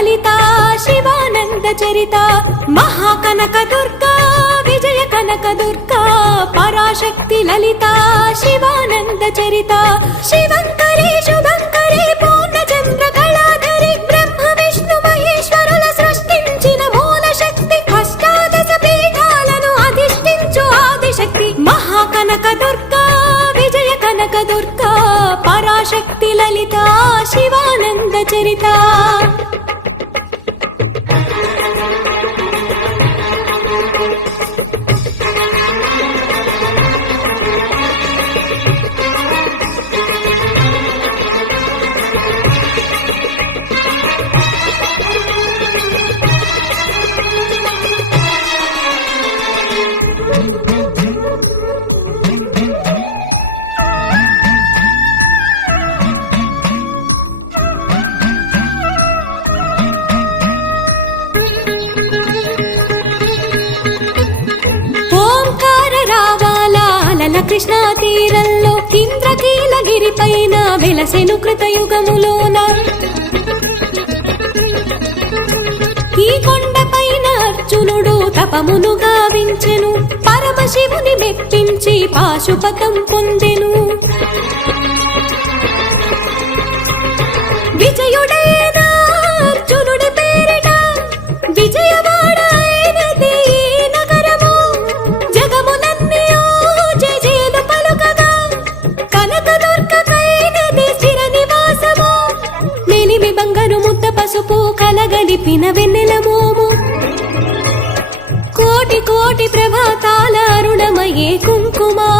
లలితా శివానంద చరిత మహాకనక దుర్గా విజయ కనక దుర్గా పరాశక్తి లలితా శివానంద చరిత శివంకరి శుభంకరి పూర్ణచంద్ర కళాధరి బ్రహ్మ విష్ణు మహేశ్వరుల సృష్టించిన మూల శక్తి అష్టాదశ పీఠాలను అధిష్ఠించు ఆదిశక్తి మహాకనక దుర్గా విజయ కనక దుర్గా పరాశక్తి లలితా శివానంద చరిత కృష్ణా తీరంలో ఇంద్రకీలగిరి పైన వెలసెను కృతయుగములోన ఈ కొండపైన అర్జునుడు తపమును గావించెను పరమశివుని మెప్పించి పాశుపతం పొందెను విజయుడైన అర్జునుడి పేరిట విజయవాడ అయినది నగరము జగములన్నీ జయజయలు పలుకగా కనకదుర్గకైనది స్థిర నివాసము మెలిమి బంగారు ముద్ద పసుపు కలగలిపిన వెన్నెల మోము కోటి కోటి ప్రభాతాల అరుణమయే కుంకుమా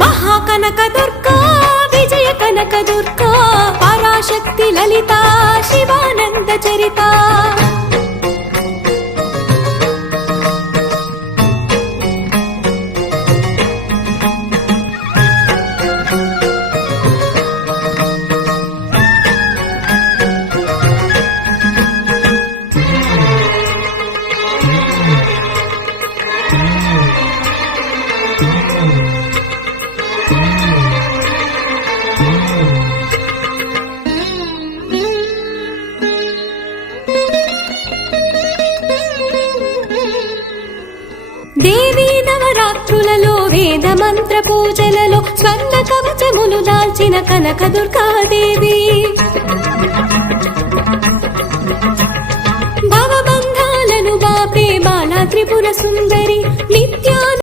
మహాకనక దుర్గా విజయ కనక దుర్గా పరాశక్తి లలితా శివానంద చరిత దేవీ నవరాత్రులలో వేద మంత్ర పూజలలో స్వర్ణ కవచములు దాల్చిన కనక దుర్గాదేవి